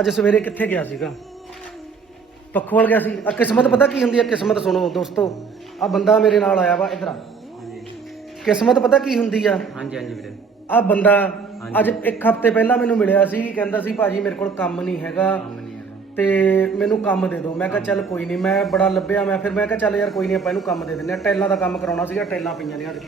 ਅੱਜ ਸਵੇਰੇ ਕਿੱਥੇ ਗਿਆ ਸੀਗਾ? ਪੱਖੋਵਾਲ ਗਿਆ ਸੀ। ਆ ਕਿਸਮਤ ਪਤਾ ਕੀ ਹੁੰਦੀ ਹੈ ਕਿਸਮਤ ਸੁਣੋ ਦੋਸਤੋ। ਆ ਬੰਦਾ ਮੇਰੇ ਨਾਲ ਆਇਆ ਵਾ ਇਧਰ ਆ। ਕਿਸਮਤ ਪਤਾ ਕੀ ਹੁੰਦੀ ਆ? ਹਾਂਜੀ ਹਾਂਜੀ ਵੀਰੇ। ਆ ਬੰਦਾ ਅੱਜ ਇੱਕ ਹਫ਼ਤੇ ਪਹਿਲਾਂ ਮੈਨੂੰ ਮਿਲਿਆ ਸੀ ਕਹਿੰਦਾ ਸੀ ਭਾਜੀ ਮੇਰੇ ਕੋਲ ਕੰਮ ਨਹੀਂ ਹੈਗਾ। ਕੰਮ ਨਹੀਂ ਹੈਗਾ। ਤੇ ਮੈਨੂੰ ਕੰਮ ਦੇ ਦਿਓ। ਮੈਂ ਕਿਹਾ ਚੱਲ ਕੋਈ ਨਹੀਂ। ਮੈਂ ਬੜਾ ਲੱਭਿਆ। ਮੈਂ ਫਿਰ ਮੈਂ ਕਿਹਾ ਚੱਲ ਯਾਰ ਕੋਈ ਨਹੀਂ ਆਪਾਂ ਇਹਨੂੰ ਕੰਮ ਦੇ ਦਿੰਦੇ ਆ ਟੈਲਾਂ ਦਾ ਕੰਮ ਕਰਾਉਣਾ ਸੀਗਾ ਟੈਲਾਂ ਪਈਆਂ ਨੇ ਅੱਜ।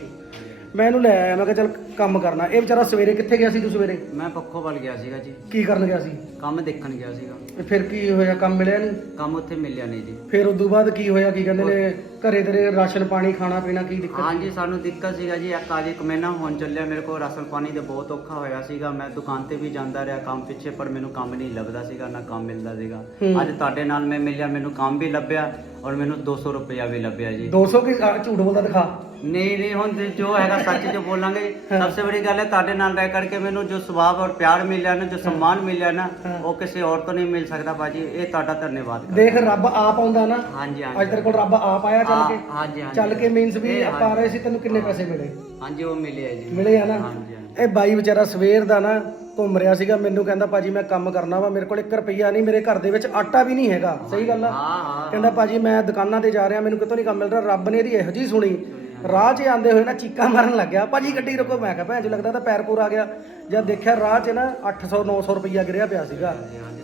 ਮੈਂ ਇਹਨੂੰ ਲੈ ਆਇਆ ਮੈਂ ਕਿਹਾ ਚੱਲ ਕੰਮ ਕਰਨਾ। ਇਹ ਵਿਚਾਰਾ ਸਵੇਰੇ ਕਿੱਥੇ ਗਿਆ ਸੀ ਤੂੰ ਸਵੇਰੇ? ਮੈਂ ਪੱਖੋ ਵੱਲ ਗਿਆ ਸੀਗਾ ਜੀ। ਕੀ ਕਰਨ ਗਿਆ ਸੀ? ਕੰਮ ਦੇਖਣ ਗਿਆ ਸੀਗਾ। ਤੇ ਫਿਰ ਕੀ ਹੋਇਆ? ਕੰਮ ਮਿਲਿਆ ਨਹੀਂ? ਕੰਮ ਉੱਥੇ ਮਿਲਿਆ ਨਹੀਂ ਜੀ। ਫਿਰ ਉਦੋਂ ਬਾਅਦ ਕੀ ਹੋਇਆ? ਕੀ ਕਹਿੰਦੇ ਨੇ ਘਰੇ ਤੇਰੇ ਰਾਸ਼ਨ ਪਾਣੀ ਖਾਣਾ ਪੀਣਾ ਕੀ ਦਿੱਕਤ ਹਾਂਜੀ ਸਾਨੂੰ ਦਿੱਕਤ ਸੀਗਾ ਜੀ। ਇੱਕ ਅੱਜ ਇੱਕ ਮਹੀਨਾ ਹੋਣ ਚੱਲਿਆ ਮੇਰੇ ਕੋਲ ਰਾਸ਼ਨ ਪਾਣੀ ਦੇ ਬਹੁਤ ਔਖਾ ਹੋਇਆ ਸੀਗਾ। ਮੈਂ ਦੁਕਾਨ ਤੇ ਵੀ ਜਾਂਦਾ ਰਿਹਾ ਕੰਮ ਪਿੱਛੇ ਪਰ ਮੈਨੂੰ ਕੰਮ ਨਹੀਂ ਲੱਭਦਾ ਸੀਗਾ ਨਾ ਕੰਮ ਮਿਲਦਾ ਸੀਗਾ। ਹੂੰ। ਅੱਜ ਤੁਹਾਡੇ ਨਾਲ ਮੈਂ ਮਿਲਿਆ ਮੈਨੂੰ ਕੰਮ ਵੀ ਲੱਭਿਆ ਔਰ ਮੈਨੂੰ 200 ਰੁਪਇਆ ਵੀ ਲੱਭਿਆ ਜੀ। 200 ਕੀ? ਆ, ਝੂਠ ਬੋਲਦਾ ਦਿਖਾ। ਨਹੀਂ ਨਹੀਂ ਹੁਣ ਤੇ ਜੋ ਹੈਗਾ ਸੱਚ ਜੋ ਬੋਲਾਂਗੇ ਸਭ ਤੋਂ ਬੜੀ ਗੱਲ ਹੈ ਤੁਹਾਡੇ ਨਾਲ ਰਹਿ ਕਰਕੇ ਮੈਨੂੰ ਜੋ ਸੁਭਾਅ ਔਰ ਪਿਆਰ ਮਿਲਿਆ ਨਾ ਜੋ ਸਨਮਾਨ ਮਿਲਿਆ ਨਾ। ਉਹ ਕਿਸੇ ਹੋਰ ਤੋਂ ਨਹੀਂ ਮਿਲ ਸਕਦਾ ਬਾਜੀ ਇਹ ਤੁਹਾਡਾ ਧੰਨਵਾਦ ਕਰਦਾ। ਦੇਖ ਰੱਬ ਆਪ ਆਉਂਦਾ ਨਾ ਹਾਂਜੀ ਅੱਜ ਹਾਂਜੀ। ਤੇਰੇ ਕੋਲ ਰੱਬ ਆਪ ਆਇਆ ਚੱਲ ਕੇ। ਹਾਂਜੀ ਹਾਂਜੀ। ਚੱਲ ਕੇ ਮੀਨਸ ਵੀ ਇਹ ਆਪਾਂ ਆ ਰਹੇ ਸੀ ਤੈਨੂੰ ਕਿੰਨੇ ਪੈਸੇ ਮਿਲੇ? ਹਾਂਜੀ ਉਹ ਮਿਲਿਆ ਜੀ। ਮਿਲੇ ਆ ਨਾ? ਹਾਂਜੀ ਹਾਂਜੀ। ਇਹ ਬਾਈ ਵਿਚਾਰਾ ਸਵੇਰ ਦਾ ਨਾ ਘੁੰਮ ਰਿਹਾ ਸੀਗਾ ਮੈਨੂੰ ਕਹਿੰਦਾ ਭਾਜੀ ਮੈਂ ਕੰਮ ਕਰਨਾ ਵਾ ਮੇਰੇ ਕੋਲ 1 ਰੁਪਈਆ ਨਹੀਂ ਮੇਰੇ ਘਰ ਦੇ ਵਿੱਚ ਆਟਾ ਵੀ ਨਹੀਂ ਹੈਗਾ। ਸਹੀ ਗੱਲ ਆ? ਹਾਂ ਕਹਿੰਦਾ ਭਾਜੀ ਮੈਂ ਦੁਕਾਨਾਂ ਤੇ ਜਾ ਰਿਹਾ ਮੈਨੂੰ ਕਿਤੋਂ ਨਹੀਂ ਕੰਮ ਮਿਲ ਰਿਹਾ ਰੱਬ ਨੇ ਇਹਦੀ ਇਹੋ ਜੀ ਸੁਣੀ। ਰਾਹ 'ਚ ਆਂਦੇ ਹੋਏ ਨਾ ਚੀਕਾਂ ਮਾਰਨ ਲੱਗ ਗਿਆ। ਭਾਜੀ ਗੱਡੀ ਰੁਕੋ। ਮੈਂ ਕਿਹਾ ਭੈਣ ਜੀ ਲੱਗਦਾ ਤਾਂ ਪੈਰ ਪੂਰ ਆ ਗਿਆ। ਜਦ ਦੇਖਿਆ ਰਾਹ 'ਚ ਨਾ 800 900 ਰੁਪਈਆ ਗਿਰਿਆ ਪਿਆ ਸੀਗਾ।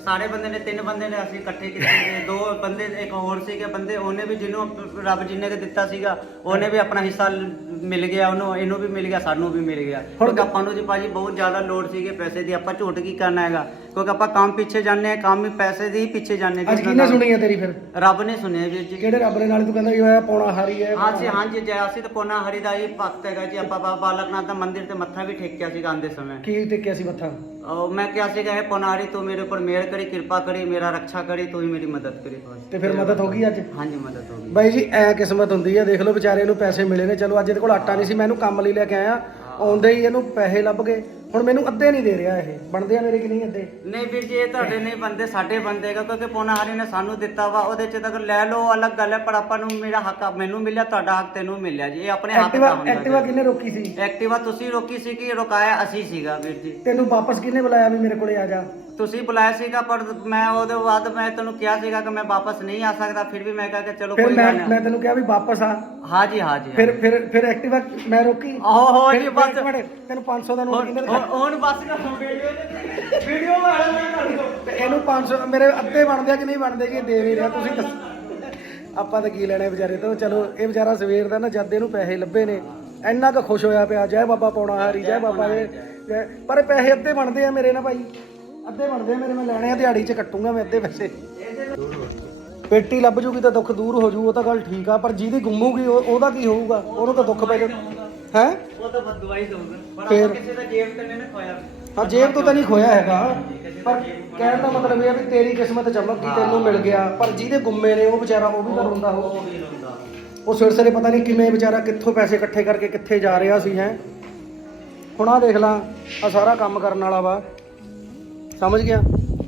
ਸਾਰੇ ਬੰਦੇ ਨੇ ਤਿੰਨ ਬੰਦੇ ਨੇ ਅਸੀਂ ਇਕੱਠੇ ਕੀਤੇ ਸੀਗੇ। ਦੋ ਬੰਦੇ ਇੱਕ ਹੋਰ ਸੀਗੇ ਬੰਦੇ ਉਹਨੇ ਵੀ ਜਿਹਨੂੰ ਰੱਬ ਜਿੰਨੇ ਕੇ ਦਿੱਤਾ ਸੀਗਾ ਉਹਨੇ ਵੀ ਆਪਣਾ ਹਿੱਸਾ ਲ- ਮਿਲ ਗਿਆ ਉਹਨੂੰ ਇਹਨੂੰ ਵੀ ਮਿਲ ਗਿਆ ਸਾਨੂੰ ਵੀ ਮਿਲ ਗਿਆ। ਕਿਉਂਕਿ ਆਪਾਂ ਨੂੰ ਜੀ ਭਾਜੀ ਬਹੁਤ ਜ਼ਿਆਦਾ ਲੋੜ ਸੀਗੇ ਪੈਸੇ ਦੀ ਆਪਾਂ ਝੂਠ ਕੀ ਕਰਨਾ ਹੈਗਾ? ਕਿਉਂਕਿ ਆਪਾਂ ਕੰਮ ਪਿੱਛੇ ਜਾਂਦੇ ਆ ਕੰਮ ਵੀ ਪੈਸੇ ਦੀ ਹੀ ਪਿੱਛੇ ਜਾਂਦੇ ਅੱਜ ਕਿਹਨੇ ਸੁਣੀ ਹੈ ਤੇਰੀ ਫਿਰ? ਰੱਬ ਨੇ ਸੁਣਿਆ ਵੀਰ ਜੀ। ਕਿਹੜੇ ਰੱਬ ਨੇ ਨਾਲ? ਤੂੰ ਕਹਿੰਦਾ ਇਹ ਹੋਇਆ ਪੌਣਾ ਹਾਰੀ ਹੈ ਹਾਂਜੀ ਹਾਂਜੀ ਜੈ ਅਸੀਂ ਤਾਂ ਪੋਨਾ ਹਰੀ ਦਾ ਹੀ ਭਗਤ ਹੈਗਾ ਜੀ ਆਪਾਂ ਬਾਬਾ ਬਾਲਕਨਾਥ ਦਾ ਮੰਦਿਰ ਤੇ ਮੱਥਾ ਵੀ ਟੇਕਿਆ ਸੀਗਾ ਆਂਦੇ ਸਮੇਂ। ਕੀ ਟੇਕਿਆ ਸੀ ਮੱਥਾ? ਉਹ ਮੈਂ ਕਿਹਾ ਸੀਗਾ ਇਹ ਪੋਨਾਰੀ ਤੂੰ ਮੇਰੇ ਉੱਪਰ ਮਿਹਰ ਕਰੀ ਕਿਰਪਾ ਕਰੀ ਮੇਰਾ ਰੱਖਿਆ ਕਰੀ ਤੂੰ ਹੀ ਮੇਰੀ ਮਦਦ ਕਰੀ ਬਸ ਤੇ ਫਿਰ ਮਦਦ ਹੋ ਗਈ ਅੱਜ ਹਾਂਜੀ ਮਦਦ ਹੋ ਗਈ ਬਾਈ ਜੀ ਐ ਕਿਸਮਤ ਹੁੰਦੀ ਹੈ ਦੇਖ ਲਓ ਵਿਚਾਰੇ ਨੂੰ ਪੈਸੇ ਮਿਲੇ ਨੇ। ਚਲੋ ਅੱਜ ਇਹਦੇ ਕੋਲ ਆਟਾ ਨਹੀਂ ਸੀ ਮੈਂ ਇਹਨੂੰ ਕੰਮ ਲਈ ਲੈ ਕੇ ਆਇਆ। ਆਉਂਦੇ ਹੀ ਇਹਨੂੰ ਪੈਸੇ ਲੱਭ ਗਏ। ਹੁਣ ਮੈਨੂੰ ਅੱਧੇ ਨਹੀਂ ਦੇ ਰਿਹਾ ਇਹ। ਬਣਦੇ ਆ ਮੇਰੇ ਕਿ ਨਹੀਂ ਅੱਧੇ? ਨਹੀਂ ਵੀਰ ਜੀ ਇਹ ਤੁਹਾਡੇ ਨਹੀਂ ਬੰਦੇ ਸਾਡੇ ਬੰਦੇ ਹੈਗਾ ਕਿਉਂਕਿ ਪੋਨਾਰੀ ਨੇ ਸਾਨੂੰ ਦਿੱਤਾ ਵਾ ਉਹਦੇ ਚ ਤਾਂ ਲੈ ਲਓ ਅਲੱਗ ਗੱਲ ਹੈ ਪਰ ਆਪਾਂ ਨੂੰ ਮੇਰਾ ਹੱਕ ਮੈਨੂੰ ਮਿਲਿਆ ਤੁਹਾਡਾ ਹੱਕ ਤੈਨੂੰ ਮਿਲਿਆ ਜੀ ਇਹ ਆਪਣੇ ਹੱਕ ਐਕਟਿਵਾ ਦਾ ਹੁੰਦਾ ਐਕਟਿਵਾ। ਕਿਹਨੇ ਰੋਕੀ ਸੀ? ਐਕਟਿਵਾ ਤੁਸੀਂ ਰੋਕੀ ਸੀ ਕਿ ਰੁਕਾਇਆ ਅਸੀਂ ਸੀਗਾ ਵੀਰ ਜੀ। ਤੈਨੂੰ ਵਾਪਸ ਕਿਹਨੇ ਬੁਲਾਇਆ ਵੀ ਮੇਰੇ ਕੋਲੇ ਆ ਜਾ? ਤੁਸੀਂ ਬੁਲਾਇਆ ਸੀਗਾ ਪਰ ਮੈਂ ਉਹਦੇ ਬਾਅਦ ਮੈਂ ਤੈਨੂੰ ਕਿਹਾ ਸੀਗਾ ਕਿ ਮੈਂ ਵਾਪਸ ਨਹੀਂ ਆ ਸਕਦਾ ਫਿਰ ਵੀ ਮੈਂ ਕਿਹਾ ਕਿ ਚਲੋ ਫਿਰ ਕੋਈ ਮੈਂ ਗੱਲ ਮੈਂ ਨਹੀਂ ਤੈਨੂੰ ਕਿਹਾ ਵੀ ਵਾਪਸ ਆ। ਹਾਂ ਜੀ ਹਾਂ ਜੀ ਫਿਰ ਫਿਰ ਫਿਰ ਐਕਟਿਵਾ ਮੈਂ ਰੋਕੀ। ਆਹੋ ਹੋ ਜੀ ਫਿਰ ਬਸ ਇੱਕ ਮਿੰਟ, ਤੈਨੂੰ 500 ਦਾ ਨੋਟ ਹੁਣ ਕਿਹਨੇ ਦਿੱਤਾ ਹੁਣ ਬਸ ਕਰ ਵੀਡੀਓ ਵੀਡੀਓ ਵਾਲਾ ਮੈਂ ਕਰ ਦਿਓ ਤੇ ਇਹਨੂੰ 500 ਮੇਰੇ ਅੱਧੇ ਬਣਦੇ ਆ ਕਿ ਨਹੀਂ ਬਣਦੇ ਕਿ ਦੇ ਨਹੀਂ ਰਿਹਾ ਤੁਸੀਂ ਦੱਸੋ ਆਪਾਂ ਤਾਂ ਕੀ ਲੈਣਾ ਵਿਚਾਰੇ ਤੋਂ? ਚਲੋ ਇਹ ਵਿਚਾਰਾ ਸਵੇਰ ਦਾ ਨਾ ਜਦ ਇਹਨੂੰ ਪੈਸੇ ਲੱਭੇ ਨੇ ਇੰਨਾ ਕੁ ਖੁਸ਼ ਹੋਇਆ ਪਿਆ ਜੈ ਬਾਬਾ ਪੌਣਾ ਹਾਰੀ ਜੈ ਬਾਬਾ ਜੈ- ਪਰ ਇਹ ਪੈਸੇ ਅੱਧੇ ਬਣਦੇ ਆ ਮੇਰੇ ਨਾ ਭਾਈ। ਅੱਧੇ ਬਣਦੇ ਮੇਰੇ ਮੈਂ ਲੈਣੇ ਆ ਦਿਹਾੜੀ 'ਚ ਕੱਟੂੰਗਾ ਮੈਂ ਅੱਧੇ ਪੈਸੇ। ਪੇਟੀ ਲੱਭ ਜੂਗੀ ਤਾਂ ਦੁੱਖ ਦੂਰ ਹੋ ਜੂ ਉਹ ਤਾਂ ਗੱਲ ਠੀਕ ਆ ਪਰ ਜਿਹਦੀ ਗੁੰਮੂਗੀ ਉਹ- ਉਹਦਾ ਕੀ ਹੋਊਗਾ? ਉਹਨੂੰ ਤਾਂ ਦੁੱਖ ਪੈ ਹੈ? ਉਹ ਤਾਂ ਬਸ ਦਵਾਈ ਦਊਗਾ ਪਰ? ਆਪਾਂ ਕਿਸੇ ਦਾ ਜੇਬ ਤੇ ਨਹੀਂ ਖੋਇਆ। ਹਾਂ ਜੇਬ ਤੋਂ ਤਾਂ ਨਹੀਂ ਖੋਇਆ ਹੈਗਾ ਪਰ ਕਹਿਣ ਦਾ ਮਤਲਬ ਇਹ ਆ ਵੀ ਤੇਰੀ ਕਿਸਮਤ ਚਮਕ ਗਈ ਤੈਨੂੰ ਮਿਲ ਗਿਆ ਪਰ ਜਿਹਦੇ ਗੁੰਮੇ ਨੇ ਉਹ ਵਿਚਾਰਾ ਉਹ ਵੀ ਤਾਂ ਰੋਂਦਾ ਹੋ। ਉਹ ਸਿਰ ਸਿਰੇ ਪਤਾ ਨਹੀਂ ਕਿਵੇਂ ਵਿਚਾਰਾ ਕਿੱਥੋਂ ਪੈਸੇ ਇਕੱਠੇ ਕਰਕੇ ਕਿੱਥੇ ਜਾ ਰਿਹਾ ਸੀ ਹੈ? ਹੁਣ ਆ ਦੇਖ ਲਾ ਆ ਸਾਰਾ ਕੰਮ ਕਰਨ ਵਾਲਾ ਵਾ। ਸਮਝ ਗਿਆ?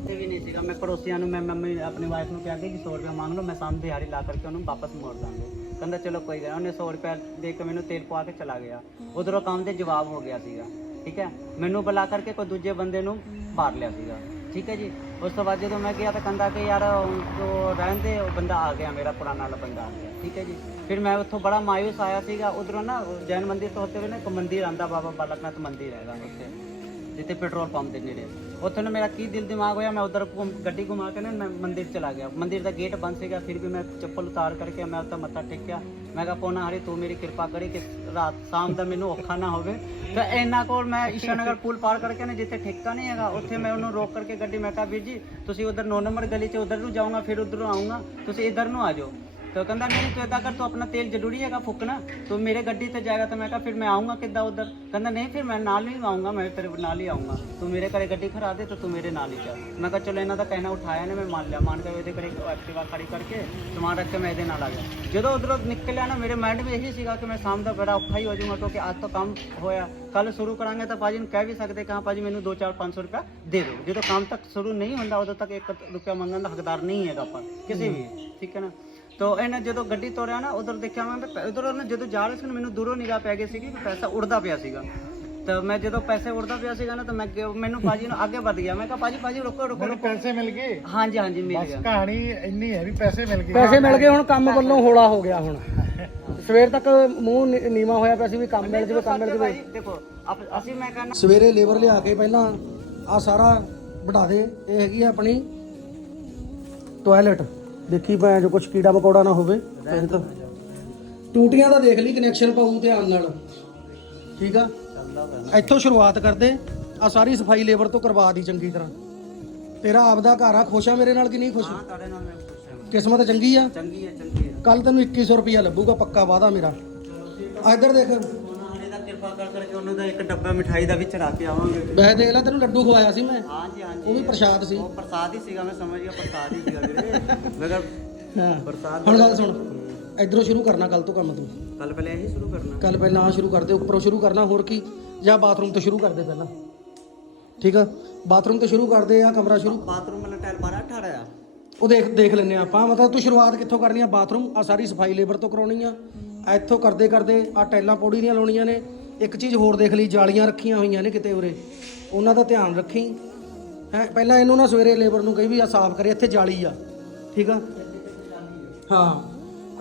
ਤੇ ਵੀ ਨਹੀਂ ਸੀਗਾ। ਮੈਂ ਪੜੋਸੀਆਂ ਨੂੰ, ਮੈਂ ਮੰਮੀ, ਆਪਣੀ ਵਾਈਫ ਨੂੰ ਕਿਹਾ ਕਿ 100 ਰੁਪਏ ਮੰਗ ਲਓ, ਮੈਂ ਸਾਮ ਦਿਹਾੜੀ ਲਾ ਕਰਕੇ ਉਹਨੂੰ ਵਾਪਸ ਮੋੜ ਦਾਂਗੇ। ਕਹਿੰਦਾ, ਚਲੋ ਕੋਈ ਗੱਲ ਉਹਨੇ 100 ਰੁਪਏ ਦੇ ਕੇ ਮੈਨੂੰ ਤੇਲ ਪਵਾ ਕੇ ਚਲਾ ਗਿਆ। ਉਧਰੋਂ ਕੰਮ ਤੇ ਜਵਾਬ ਹੋ ਗਿਆ ਸੀਗਾ। ਠੀਕ ਹੈ? ਮੈਨੂੰ ਬੁਲਾ ਕਰਕੇ ਕੋਈ ਦੂਜੇ ਬੰਦੇ ਨੂੰ ਮਾਰ ਲਿਆ ਸੀਗਾ। ਠੀਕ ਹੈ ਜੀ? ਉਸ ਤੋਂ ਬਾਅਦ ਜਦੋਂ ਮੈਂ ਗਿਆ ਤਾਂ ਕਹਿੰਦਾ ਕਿ ਯਾਰ ਉਹ ਰਹਿੰਦੇ ਉਹ ਬੰਦਾ ਆ ਗਿਆ ਮੇਰਾ ਪੁਰਾਣਾ ਵਾਲਾ ਬੰਦਾ ਆ ਗਿਆ। ਠੀਕ ਹੈ ਜੀ? ਫਿਰ ਮੈਂ ਉੱਥੋਂ ਬੜਾ ਮਾਇੂਸ ਆਇਆ ਸੀਗਾ। ਉਧਰੋਂ ਨਾ ਜੈਨ ਮੰਦਿਰ ਤੋਂ ਹੁੰਦੇ ਹੋਏ ਨਾ ਇੱਕ ਮੰਦਿਰ ਆਂਦਾ ਬਾਬਾ ਬਾਲਕਨਾਥ ਮੰਦਿਰ ਹੈਗਾ ਉੱਥੇ। ਜਿੱਥੇ ਪੈਟਰੋਲ ਪੰਪ ਦੇ ਨੇੜੇ। ਉੱਥੇ ਨਾ ਮੇਰਾ ਕੀ ਦਿਲ ਦਿਮਾਗ ਹੋਇਆ, ਮੈਂ ਉਧਰ ਗੱਡੀ ਘੁਮਾ ਕੇ ਨਾ ਮੈਂ ਮੰਦਿਰ ਚਲਾ ਗਿਆ। ਮੰਦਿਰ ਦਾ ਗੇਟ ਬੰਦ ਸੀਗਾ, ਫਿਰ ਵੀ ਮੈਂ ਚੱਪਲ ਉਤਾਰ ਕਰਕੇ ਮੈਂ ਉੱਥੇ ਮੱਥਾ ਟੇਕਿਆ। ਮੈਂ ਕਿਹਾ, ਪੋਨਾ ਹਰੀ, ਤੂੰ ਮੇਰੀ ਕਿਰਪਾ ਕਰੀ ਕਿ ਰਾਤ ਸ਼ਾਮ ਦਾ ਮੈਨੂੰ ਔਖਾ ਨਾ ਹੋਵੇ। ਤਾਂ ਇਹਨਾਂ ਕੋਲ ਮੈਂ ਈਸ਼ਾਨਗਰ ਪੁਲ ਪਾਰ ਕਰਕੇ ਨਾ ਜਿੱਥੇ ਠੇਕਾ ਨਹੀਂ ਹੈਗਾ, ਉੱਥੇ ਮੈਂ ਉਹਨੂੰ ਰੋਕ ਕਰਕੇ ਗੱਡੀ ਮੈਂ ਕਿਹਾ, ਵੀਰ ਜੀ, ਤੁਸੀਂ ਉਧਰ 9 ਨੰਬਰ ਗਲੀ 'ਚ ਉਧਰ ਨੂੰ ਜਾਊਂਗਾ, ਫਿਰ ਉਧਰੋਂ ਆਊਂਗਾ। ਤੁਸੀਂ ਇਧਰ ਨੂੰ ਆ ਜਾਓ। तो कहता नहीं तो इतना कर तो अपना तेल जरूरी है फूकना तो मेरे गड्डी से जाएगा तो मैं कहा फिर मैं आऊँगा किदा उधर कहता नहीं फिर मैं नाल ही आऊँगा मैं तेरे नाल ही आऊँगा तू मेरे घरे गड्डी खरा दे तो तू मेरे नाल ही चल मैं कहा चलो इन्हों का कहना उठाया ने मैं मान लिया मान के ਇਹਦੇ ਘਰੇ ਐਕਟਿਵਾ ਖੜੀ ਕਰਕੇ ਸਮਾਨ ਰੱਖ ਕੇ ਮੈਂ ਇਹਦੇ ਨਾਲ ਆ ਗਿਆ ਜਦੋਂ ਉਧਰੋਂ ਨਿਕਲਿਆ ਨਾ ਮੇਰੇ ਮਾਈਂਡ ਵਿੱਚ ਇਹੀ ਸੀਗਾ ਕਿ ਮੈਂ ਸ਼ਾਮ ਦਾ ਬੜਾ ਔਖਾ ਹੀ ਹੋ ਜਾਊਗਾ ਕਿਉਂਕਿ ਅੱਜ ਤੋਂ ਕੰਮ ਹੋਇਆ ਕੱਲ ਸ਼ੁਰੂ ਕਰਾਂਗੇ ਤਾਂ ਭਾਜੀ ਨੂੰ ਕਹਿ ਵੀ ਸਕਦੇ ਕਿ ਹਾਂ ਭਾਜੀ ਮੈਨੂੰ 2 4 500 ਰੁਪਏ ਦੇ ਦਿਓ ਜਦੋਂ ਕੰਮ ਤੱਕ ਸ਼ੁਰੂ ਨਹੀਂ ਹੁੰਦਾ ਉਦੋਂ ਤੱਕ 1 ਰੁਪਿਆ ਮੰਗਣ ਦਾ ਹੱਕਦਾਰ ਨਹੀਂ ਹੈਗਾ ਆਪਾਂ ਕਿਸੇ ਵੀ ਠੀਕ ਹੈ ਨਾ ਤੋ ਇਹਨੇ ਜਦੋਂ ਗੱਡੀ ਤੋਰਿਆ ਨਾ ਉਧਰ ਦੇਖਿਆ ਮੈਂ ਉਧਰ ਉਹਨੇ ਜਦੋਂ ਜਾ ਰਿਹਾ ਸੀ ਨਾ ਮੈਨੂੰ ਦੂਰੋਂ ਨਿਗਾਹ ਪੈ ਗਈ ਸੀਗੀ ਕਿ ਪੈਸਾ ਉੜਦਾ ਪਿਆ ਸੀਗਾ। ਤਾਂ ਮੈਂ ਜਦੋਂ ਪੈਸੇ ਉੜਦਾ ਪਿਆ ਸੀਗਾ ਨਾ ਤਾਂ ਮੈਂ ਮੈਨੂੰ ਭਾਜੀ ਨੂੰ ਅੱਗੇ ਵੱਧ ਗਿਆ। ਮੈਂ ਕਿਹਾ ਭਾਜੀ ਭਾਜੀ ਰੁਕੋ ਰੁਕੋ ਮੈਨੂੰ ਰੁਕੋ। ਪੈਸੇ ਮਿਲ ਗਏ? ਹਾਂਜੀ ਹਾਂਜੀ ਮਿਲ ਬਸ ਗਿਆ। ਕਹਾਣੀ ਇੰਨੀ ਹੈ ਵੀ ਪੈਸੇ ਮਿਲ ਗਏ। ਪੈਸੇ ਮਿਲ ਗਏ ਹੁਣ ਕੰਮ ਵੱਲੋਂ ਹੋਲਾ ਹੋ ਗਿਆ ਹੁਣ। ਸਵੇਰ ਤੱਕ ਮੂੰਹ ਨੀਵਾਂ ਹੋਇਆ ਪਿਆ ਸੀ ਵੀ ਕੰਮ ਮਿਲ ਜਵੇ ਕੰਮ ਮਿਲ ਜਵੇ। ਦੇਖੋ ਅਸੀਂ ਮੈਂ ਕਹਿੰਦਾ ਸਵੇਰੇ ਲੇਬਰ ਲਿਆ ਕੇ ਪਹਿਲਾਂ ਆ ਸਾਰਾ ਵਢਾ ਦੇ ਇਹ ਹੈਗੀ ਆ ਆਪਣੀ ਟਾਇਲਟ ਦੇਖੀ ਭੈਣ ਜੋ ਕੁਛ ਕੀੜਾ ਮਕੌੜਾ ਨਾ ਹੋਵੇ ਫਿਰ ਤਾਂ ਟੂਟੀਆਂ ਦਾ ਦੇਖ ਲਈ ਕਨੈਕਸ਼ਨ ਪਾਉਂ ਧਿਆਨ ਨਾਲ। ਠੀਕ ਆ? ਇੱਥੋਂ ਸ਼ੁਰੂਆਤ ਕਰਦੇ ਆ ਸਾਰੀ ਸਫ਼ਾਈ ਲੇਬਰ ਤੋਂ ਕਰਵਾ ਦੀ ਚੰਗੀ ਤਰ੍ਹਾਂ। ਤੇਰਾ ਆਪਦਾ ਘਰ ਆ ਖੁਸ਼ ਆ ਮੇਰੇ ਨਾਲ ਕਿ ਨਹੀਂ ਖੁਸ਼? ਹਾਂ ਤੁਹਾਡੇ ਨਾਲ ਮੈਂ ਖੁਸ਼ ਹਾਂ। ਕਿਸਮਤ ਚੰਗੀ ਆ? ਚੰਗੀ ਹੈ ਚੰਗੀ ਹੈ। ਕੱਲ ਤੈਨੂੰ 2100 ਰੁਪਿਆ ਲੱਗੂਗਾ ਪੱਕਾ ਵਾਦਾ ਮੇਰਾ। ਆ ਇੱਧਰ ਦੇਖ ਉਹਨਾਂ ਹਣੇ ਦਾ ਕਿਰਪਾ ਕਰ ਕਰਕੇ ਉਹਨੂੰ ਦਾ ਇੱਕ ਡੱਬਾ ਮਿਠਾਈ ਦਾ ਵੀ ਚੜਾ ਕੇ ਆਵਾਂਗੇ। ਵੈਸੇ ਦੇਖ ਲੈ ਤੈਨੂੰ ਲੱਡੂ ਖਵਾਇਆ ਸੀ ਮੈਂ। ਹਾਂਜੀ ਹਾਂਜੀ। ਉਹ ਵੀ ਪ੍ਰਸ਼ਾਦ ਸੀ। ਉਹ ਪ੍ਰਸਾਦ ਹੀ ਸੀਗਾ ਮੈਂ ਸਮਝ ਗਿਆ ਪ੍ਰਸਾਦ ਹੀ ਸੀਗਾ ਵੀਰੇ। ਮਗਰ ਹਾਂ। ਪ੍ਰਸਾਦ ਹੁਣ ਗੱਲ ਸੁਣ ਇਧਰੋਂ ਸ਼ੁਰੂ ਕਰਨਾ ਕੱਲ ਤੋਂ ਕੰਮ ਤੂੰ। ਕੱਲ ਪਹਿਲੇ ਇਹੀ ਸ਼ੁਰੂ ਕਰਨਾ। ਕੱਲ ਪਹਿਲਾਂ ਆ ਸ਼ੁਰੂ ਕਰਦੇ ਉੱਪਰੋਂ ਸ਼ੁਰੂ ਕਰਨਾ ਹੋਰ ਕੀ? ਜਾਂ ਬਾਥਰੂਮ ਤੋਂ ਸ਼ੁਰੂ ਕਰਦੇ ਪਹਿਲਾਂ। ਠੀਕ ਆ? ਬਾਥਰੂਮ ਤੋਂ ਸ਼ੁਰੂ ਕਰਦੇ ਆ ਕਮਰਾ ਸ਼ੁਰੂ? ਬਾਥਰੂਮ ਵਾਲਾ ਟਾਇਲ 12 18 ਆ। ਉਹ ਦੇਖ ਦੇਖ ਲੈਨੇ ਆਪਾਂ। ਮਤਲਬ ਤੂੰ ਸ਼ੁਰੂਆਤ ਕਿੱਥੋਂ ਕਰਨੀ ਆ? ਬਾਥਰੂਮ ਆ ਸਾਰੀ ਸਫ਼ਾਈ ਲੇਬਰ ਤੋਂ ਕਰਾਉਣੀ ਆ। ਇੱਥੋਂ ਕਰਦੇ ਕਰਦੇ ਆ ਟੈਲਾਂ ਪੌੜੀ ਦੀਆਂ ਲਾਉਣੀਆਂ ਨੇ। ਇੱਕ ਚੀਜ਼ ਹੋਰ ਦੇਖ ਲਈ, ਜਾਲੀਆਂ ਰੱਖੀਆਂ ਹੋਈਆਂ ਨੇ ਕਿਤੇ ਉਰੇ। ਉਹਨਾਂ ਦਾ ਧਿਆਨ ਰੱਖੀ। ਹੈ, ਪਹਿਲਾਂ ਇਹਨੂੰ ਨਾ ਸਵੇਰੇ ਲੇਬਰ ਨੂੰ ਕਹੀ ਵੀ ਆ ਸਾਫ਼ ਕਰੇ, ਇੱਥੇ ਜਾਲੀ ਆ। ਠੀਕ ਆ? ਹਾਂ।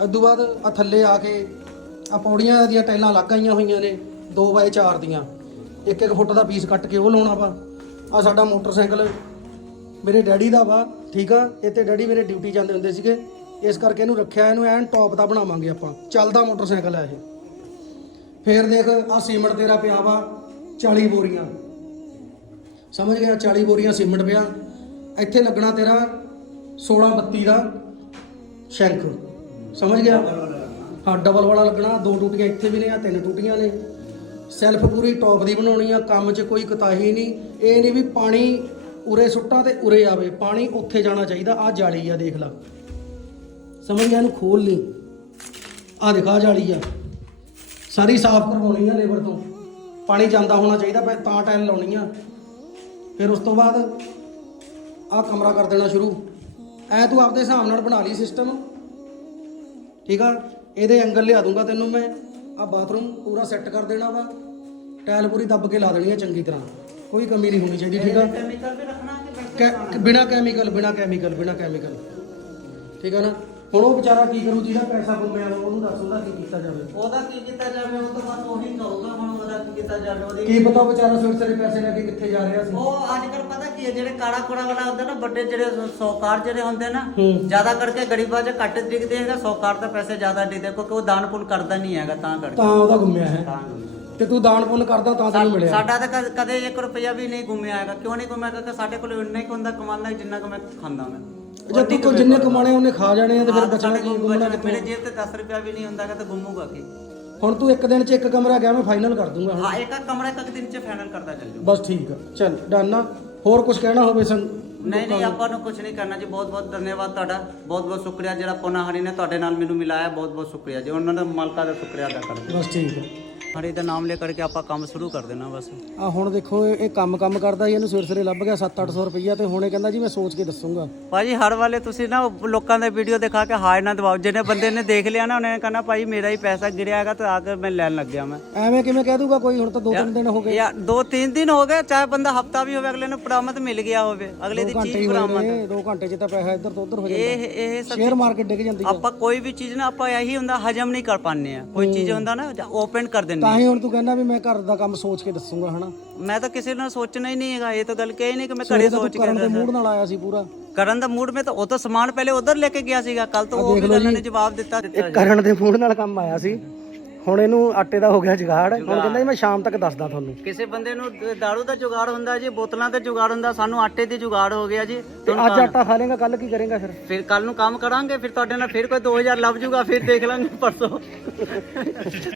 ਉਦੋਂ ਬਾਅਦ ਆ ਥੱਲੇ ਆ ਕੇ ਆ ਪੌੜੀਆਂ ਦੀਆਂ ਟੈਲਾਂ ਲੱਗ ਆਈਆਂ ਹੋਈਆਂ ਨੇ 2x4 ਦੀਆਂ। ਇੱਕ ਇੱਕ ਫੁੱਟ ਦਾ ਪੀਸ ਕੱਟ ਕੇ ਉਹ ਲਾਉਣਾ ਵਾ। ਆ ਸਾਡਾ ਮੋਟਰਸਾਈਕਲ ਮੇਰੇ ਡੈਡੀ ਦਾ ਵਾ, ਠੀਕ ਆ? ਇਹ ਤੇ ਡੈਡੀ ਮੇਰੇ ਡਿਊਟੀ ਜਾਂਦੇ ਹੁੰਦੇ ਸੀਗੇ। ਇਸ ਕਰਕੇ ਇਹਨੂੰ ਰੱਖਿਆ, ਇਹਨੂੰ ਐਨ ਟੌਪ ਦਾ ਬਣਾਵਾਂਗੇ ਆਪਾਂ। ਚੱਲਦਾ ਮੋਟਰਸਾਈਕਲ ਆ ਇਹ। ਫੇਰ ਦੇਖ ਆ ਸੀਮਟ ਤੇਰਾ ਪਿਆ ਵਾ 40 ਬੋਰੀਆਂ। ਸਮਝ ਗਿਆ? 40 ਬੋਰੀਆਂ ਸੀਮਟ ਪਿਆ। ਇੱਥੇ ਲੱਗਣਾ ਤੇਰਾ 16 32 ਦਾ ਸ਼ੈਂਕ। ਸਮਝ ਗਿਆ? ਹਾਂ ਡਬਲ ਵਾਲਾ ਲੱਗਣਾ, ਦੋ ਟੂਟੀਆਂ ਇੱਥੇ ਵੀ ਨੇ ਆ ਤਿੰਨ ਟੂਟੀਆਂ ਨੇ। ਸੈਲਫ ਪੂਰੀ ਟੌਪ ਦੀ ਬਣਾਉਣੀ ਆ, ਕੰਮ 'ਚ ਕੋਈ ਕਤਾਹੀ ਨਹੀਂ। ਇਹ ਨਹੀਂ ਵੀ ਪਾਣੀ ਉਰੇ ਸੁੱਟਾ ਤੇ ਉਰੇ ਆਵੇ। ਪਾਣੀ ਉੱਥੇ ਜਾਣਾ ਚਾਹੀਦਾ ਆ ਜਾਲੀ ਆ, ਦੇਖ ਲਾ। ਸਮਝ ਗਿਆ? ਇਹਨੂੰ ਖੋਲ ਲਈ। ਆ ਦਿਖਾ ਜਾਲੀ ਆ। ਸਾਰੀ ਸਾਫ਼ ਕਰਵਾਉਣੀ ਆ ਲੇਬਰ ਤੋਂ। ਪਾਣੀ ਜਾਂਦਾ ਹੋਣਾ ਚਾਹੀਦਾ ਫਿਰ ਤਾਂ ਟਾਈਲ ਲਾਉਣੀ ਆ। ਫਿਰ ਉਸ ਤੋਂ ਬਾਅਦ ਆ ਕਮਰਾ ਕਰ ਦੇਣਾ ਸ਼ੁਰੂ। ਐ ਤੂੰ ਆਪਦੇ ਹਿਸਾਬ ਨਾਲ ਬਣਾ ਲਈ ਸਿਸਟਮ ਠੀਕ ਆ? ਇਹਦੇ ਐਂਗਲ ਲਿਆ ਦੂੰਗਾ ਤੈਨੂੰ ਮੈਂ। ਆ ਬਾਥਰੂਮ ਪੂਰਾ ਸੈੱਟ ਕਰ ਦੇਣਾ ਵਾ। ਟਾਇਲ ਪੂਰੀ ਦੱਬ ਕੇ ਲਾ ਦੇਣੀ ਆ ਚੰਗੀ ਤਰ੍ਹਾਂ। ਕੋਈ ਕਮੀ ਨਹੀਂ ਹੋਣੀ ਚਾਹੀਦੀ ਠੀਕ ਆ? ਕੈਮੀਕਲ ਵੀ ਰੱਖਣਾ ਕੈ- ਬਿਨਾ ਕੈਮੀਕਲ ਬਿਨਾ ਕੈਮੀਕਲ ਬਿਨਾ ਕੈਮੀਕਲ ਠੀਕ ਆ ਨਾ? ਹੁਣ ਉਹ ਵਿਚਾਰਾ ਕੀ ਕਰੂ ਜਿਹਦਾ ਪੈਸਾ ਗੁੰਮਿਆ ਵਾ ਉਹਨੂੰ ਦੱਸ ਉਹਦਾ ਕੀ ਕੀਤਾ ਜਾਵੇ? ਉਹਦਾ ਕੀ ਕੀਤਾ ਜਾਵੇ ਉਹ ਤਾਂ ਬਸ ਉਹੀ ਕਹੂਗਾ ਹੁਣ ਉਹਦਾ ਕੀ ਕੀਤਾ ਜਾਵੇ ਉਹਦੀ ਕੀ ਪਤਾ ਉਹ ਵਿਚਾਰਾ ਸਵੇਰ ਸਵੇਰੇ ਪੈਸੇ ਲੈ ਕੇ ਕਿੱਥੇ ਜਾ ਰਿਹਾ ਸੀ? ਉਹ ਅੱਜ ਕੱਲ ਪਤਾ ਕੀ ਹੈ ਜਿਹੜੇ ਕਾੜਾ ਕੋੜਾ ਵਾਲਾ ਹੁੰਦਾ ਨਾ ਵੱਡੇ ਜਿਹੜੇ ਸੌਕਾਰ ਜਿਹੜੇ ਹੁੰਦੇ ਨਾ। ਜ਼ਿਆਦਾ ਕਰਕੇ ਗਰੀਬਾਂ 'ਚ ਘੱਟ ਦਿਖਦੇ ਹੈਗਾ ਸੌਕਾਰ ਦਾ ਪੈਸੇ ਜ਼ਿਆਦਾ ਦਿਖਦੇ ਕਿਉਂਕਿ ਉਹ ਦਾਨ ਪੁੰਨ ਕਰਦਾ ਨਹੀਂ ਹੈਗਾ ਤਾਂ ਕਰਕੇ। ਤਾਂ ਉਹਦਾ ਗੁੰਮਿਆ ਹੈ। ਤਾਂ ਤੇ ਤੂੰ ਦਾਨ ਪੁੰਨ ਕਰਦਾ ਤਾਂ ਤੈਨੂੰ ਮਿਲਿਆ। ਸਾਡਾ ਤਾਂ ਕਦ- ਕਦੇ 1 ਰੁਪਿਆ ਵੀ ਨਹੀਂ ਗੁੰਮਿਆ ਹੈਗਾ। ਕਿਉਂ ਨਹੀਂ ਗੁੰਮਿਆ? ਕਿਉਂਕਿ ਸਾਡੇ ਕੋਲ ਉਨਾ ਹੀ ਹੁੰਦਾ ਕਮਾਉਣਾ ਹੀ ਜਿੰਨਾ ਕੁ ਮੈਂ ਖਾਂਦਾ ਮੈਂ। ਜੇ ਤੂੰ ਕੋਈ ਜਿੰਨੇ ਕਮਾਣੇ ਉਹਨੇ ਖਾ ਜਾਣੇ ਆ ਤੇ ਫਿਰ ਬਚਣਾ ਕੀ ਗੁੰਮਣਾ ਮੇਰੇ ਕਿੱਥੋਂ? ਜੇਬ ਤੇ 10 ਰੁਪਿਆ ਵੀ ਨਹੀਂ ਹੁੰਦਾ ਹੈਗਾ ਤਾਂ ਗੁੰਮੂਗਾ ਕੀ? ਹੁਣ ਤੂੰ ਇੱਕ ਦਿਨ 'ਚ ਇੱਕ ਕਮਰਾ ਗਿਆ ਮੈਂ ਫਾਈਨਲ ਕਰ ਦੂੰਗਾ ਹੁਣ। ਹਾਂ ਇੱਕ ਕਮਰਾ ਇੱਕ ਦਿਨ 'ਚ ਫਾਈਨਲ ਕਰਦਾ ਚੱਲ ਜੂ ਬਸ ਠੀਕ ਆ। ਚੱਲ ਡਨ ਆ। ਹੋਰ ਕੁਝ ਕਹਿਣਾ ਹੋਵੇ ਸੰ ਨਹੀਂ ਨਹੀਂ ਆਪਾਂ ਨੂੰ ਕੁਝ ਨਹੀਂ ਕਰਨਾ ਜੀ। ਬਹੁਤ ਬਹੁਤ ਧੰਨਵਾਦ ਤੁਹਾਡਾ। ਬਹੁਤ ਬਹੁਤ ਸ਼ੁਕਰੀਆ ਜਿਹੜਾ ਪੋਨਾ ਹਰੀ ਨੇ ਤੁਹਾਡੇ ਨਾਲ ਮੈਨੂੰ ਮਿਲਾਇਆ। ਬਹੁਤ ਬਹੁਤ ਸ਼ੁਕਰੀਆ ਜੀ। ਉਹਨਾਂ ਦਾ ਮਾਲਕਾ ਦਾ ਸ਼ੁਕਰੀਆ ਅਦਾ ਕਰਦੇ। ਬਸ ਠੀਕ ਆ। ਹਰੀ ਦਾ ਨਾਮ ਲੈ ਕਰਕੇ ਆਪਾਂ ਕੰਮ ਸ਼ੁਰੂ ਕਰ ਦੇਣਾ ਬਸ। ਆ ਹੁਣ ਦੇਖੋ ਇਹ ਇਹ ਕੰਮ ਕੰਮ ਕਰਦਾ ਸੀ ਇਹਨੂੰ ਸਵੇਰੇ ਸਵੇਰੇ ਲੱਭ ਗਿਆ 7-800 ਰੁਪਈਆ ਤੇ ਹੁਣ ਇਹ ਕਹਿੰਦਾ ਜੀ ਮੈਂ ਸੋਚ ਕੇ ਦੱਸੂਗਾ। ਭਾਜੀ ਹਰ ਵਾਲੇ ਤੁਸੀਂ ਨਾ ਲੋਕਾਂ ਦੇ ਵੀਡੀਓ ਦਿਖਾ ਕੇ ਹਾਏ ਨਾ ਦਬਾਓ ਜਿਹਨੇ ਬੰਦੇ ਨੇ ਦੇਖ ਲਿਆ ਨਾ ਉਹਨੇ ਕਹਿਣਾ ਭਾਈ ਮੇਰਾ ਹੀ ਪੈਸਾ ਗਿਰਿਆ ਹੈਗਾ ਤਾਂ ਆ ਕੇ ਮੈਂ ਲੈਣ ਲੱਗ ਗਿਆ ਮੈਂ। ਐਵੇਂ ਕਿਵੇਂ ਕਹਿ ਦੂਗਾ ਕੋਈ? ਹੁਣ ਤਾਂ ਦੋ ਤਿੰਨ ਦਿਨ ਹੋ ਗਏ। ਯਾ ਦੋ ਤਿੰਨ ਦਿਨ ਹੋ ਗਏ ਚਾਹੇ ਬੰਦਾ ਹਫਤਾ ਵੀ ਹੋਵੇ ਅਗਲੇ ਨੂੰ ਬਰਾਮਦ ਮਿਲ ਗਿਆ ਹੋਵੇ। ਅਗਲੇ ਦੀ ਚੀਜ਼ ਹੀ ਬਰਾਮਦ। ਨੇ 2 ਘੰਟੇ 'ਚ ਤਾਂ ਪੈਸਾ ਇੱਧਰ ਤੋਂ ਉੱਧਰ ਹੋ ਜਾਂਦਾ। ਇਹ ਇਹ ਸਭ ਸ਼ੇਅਰ ਮਾਰਕੀਟ ਡਿੱਗ ਜਾਂਦੀ ਆ। ਆਪਾਂ ਕੋਈ ਵੀ ਚੀਜ਼ ਨਾ ਆਪਾਂ ਇਹੀ ਹੁੰਦਾ ਹਜਮ ਨਹੀਂ ਕਰ ਪਾਉਂਦੇ ਆ। ਕੋਈ ਚੀਜ਼ ਹੁੰਦਾ ਨਾ ਓਪਨ ਕਰ ਤਾਂ ਹੀ ਹੁਣ ਤੂੰ ਕਹਿੰਦਾ ਵੀ ਮੈਂ ਘਰ ਦਾ ਕੰਮ ਸੋਚ ਕੇ ਦੱਸੂਗਾ ਹਨਾ? ਮੈਂ ਤਾਂ ਕਿਸੇ ਨਾਲ ਸੋਚਣਾ ਹੀ ਨਹੀਂ ਹੈਗਾ ਇਹ ਤਾਂ ਗੱਲ ਕਹੀ ਨਹੀਂ ਕਿ ਮੈਂ ਸਵੇਰੇ ਘਰੇ ਤਾਂ ਤੂੰ ਸੋਚ ਕਰਨ ਦੇ ਕੇ ਮੂਡ ਨਾਲ ਆਇਆ ਸੀ ਪੂਰਾ। ਕਰਨ ਦਾ ਮੂਡ ਮੈਂ ਤਾਂ ਉਹ ਤਾਂ ਸਮਾਨ ਪਹਿਲੇ ਉਧਰ ਲੈ ਕੇ ਗਿਆ ਸੀਗਾ ਕੱਲ ਤੋਂ ਉਹ ਵੀ ਉਹਨਾਂ ਨੇ ਜਵਾਬ ਦਿੱਤਾ ਦਿੱਤਾ ਕਰਨ ਦੇ ਮੂਡ ਨਾਲ ਕੰਮ ਆਇਆ ਸੀ। ਹੁਣ ਇਹਨੂੰ ਆਟੇ ਦਾ ਹੋ ਗਿਆ ਜੁਗਾੜ। ਹੁਣ ਕਹਿੰਦਾ ਜੀ ਮੈਂ ਸ਼ਾਮ ਤੱਕ ਦੱਸਦਾ ਤੁਹਾਨੂੰ। ਕਿਸੇ ਬੰਦੇ ਨੂੰ ਦ- ਦਾਰੂ ਦਾ ਜੁਗਾੜ ਹੁੰਦਾ ਜੀ ਬੋਤਲਾਂ ਦਾ ਜੁਗਾੜ ਹੁੰਦਾ ਸਾਨੂੰ ਆਟੇ ਦੀ ਜੁਗਾੜ ਹੋ ਗਿਆ ਜੀ। ਤੇ ਅੱਜ ਆਟਾ ਖਾ ਲੇਗਾ ਕੱਲ ਕੀ ਕਰੇਗਾ ਫਿਰ? ਫਿਰ ਕੱਲ ਨੂੰ ਕੰਮ ਕਰਾਂਗੇ ਫਿਰ ਤੁਹਾਡੇ ਨਾਲ ਫਿਰ ਕੋਈ 2000 ਲੱਭ ਜੂਗਾ ਫਿਰ ਦੇਖ ਲਾਂਗੇ ਪਰਸੋਂ।